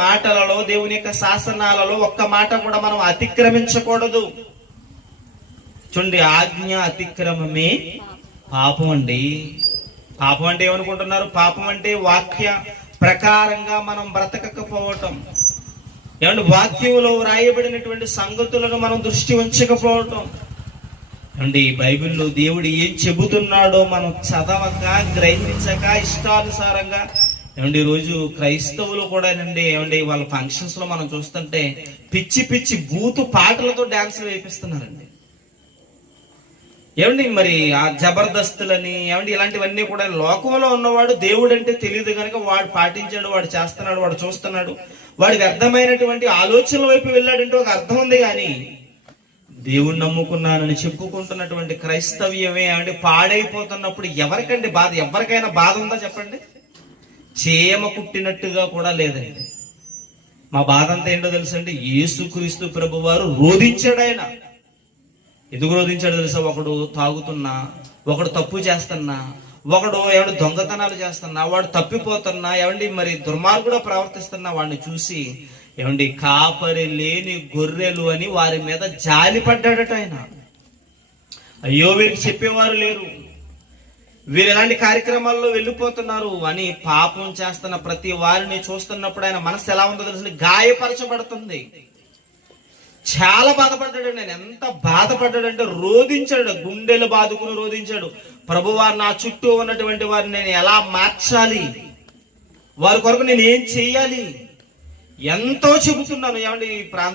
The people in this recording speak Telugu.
మాటలలో, దేవుని యొక్క శాసనాలలో ఒక్క మాట కూడా మనం అతిక్రమించకూడదు. చూడండి, ఆజ్ఞ అతిక్రమమే పాపం అండి. పాపం అంటే ఏమనుకుంటున్నారు? పాపం అంటే వాక్య ప్రకారంగా మనం బ్రతకకపోవటం. ఏమంటే వాక్యంలో వ్రాయబడినటువంటి సంగతులను మనం దృష్టి ఉంచకపోవటం. అండి, బైబిల్లో దేవుడు ఏం చెబుతున్నాడో మనం చదవక, గ్రహించక, ఇష్టానుసారంగా. ఏమండి, ఈరోజు క్రైస్తవులు కూడా ఏమండి వాళ్ళ ఫంక్షన్స్ లో మనం చూస్తుంటే పిచ్చి పిచ్చి బూతు పాటలతో డాన్సులు వేపిస్తున్నారండి. ఏమండి, మరి ఆ జబర్దస్తులని ఏమండి ఇలాంటివన్నీ కూడా లోకంలో ఉన్నవాడు దేవుడు అంటే తెలియదు కనుక వాడు పాటించాడు, వాడు చేస్తున్నాడు, వాడు చూస్తున్నాడు, వాడికి అర్థమైనటువంటి ఆలోచనల వైపు వెళ్ళాడంటే ఒక అర్థం ఉంది. కానీ దేవుణ్ణి నమ్ముకున్నానని చెప్పుకుంటున్నటువంటి క్రైస్తవ్యమే అంటే పాడైపోతున్నప్పుడు ఎవరికండి బాధ? ఎవరికైనా బాధ ఉందా చెప్పండి? చీమ కుట్టినట్టుగా కూడా లేదండి. మా బాధ అంతా ఏంటో తెలుసండి, యేసుక్రీస్తు ప్రభువారు రోధించాడు. ఆయన ఎందుకు రోధించాడు తెలుసా? ఒకడు తాగుతున్నా, ఒకడు తప్పు చేస్తున్నా, ఒకడు ఎవడు దొంగతనాలు చేస్తున్నా, వాడు తప్పిపోతున్నా, ఏమండి మరి దుర్మార్గుడు ప్రవర్తిస్తున్నా వాడిని చూసి ఏమండి కాపరి లేని గొర్రెలు అని వారి మీద జాలి పడ్డాడట ఆయన. అయ్యో, వీరికి చెప్పేవారు లేరు, వీరు ఎలాంటి కార్యక్రమాల్లో వెళ్ళిపోతున్నారు అని పాపం చేస్తున్న ప్రతి వారిని చూస్తున్నప్పుడు ఆయన మనసు ఎలా ఉందో తెలుసు, గాయపరచబడుతుంది. చాలా బాధపడ్డాడు. నేను ఎంత బాధపడ్డాడంటే రోధించాడు, గుండెలు బాదుకుని రోధించాడు. ప్రభువారు నా చుట్టూ ఉన్నటువంటి వారిని నేను ఎలా మార్చాలి, వారి కొరకు నేను ఏం చెయ్యాలి, ఎంతో చెబుతున్నాను. ఏమండి, ఈ ప్రాంతం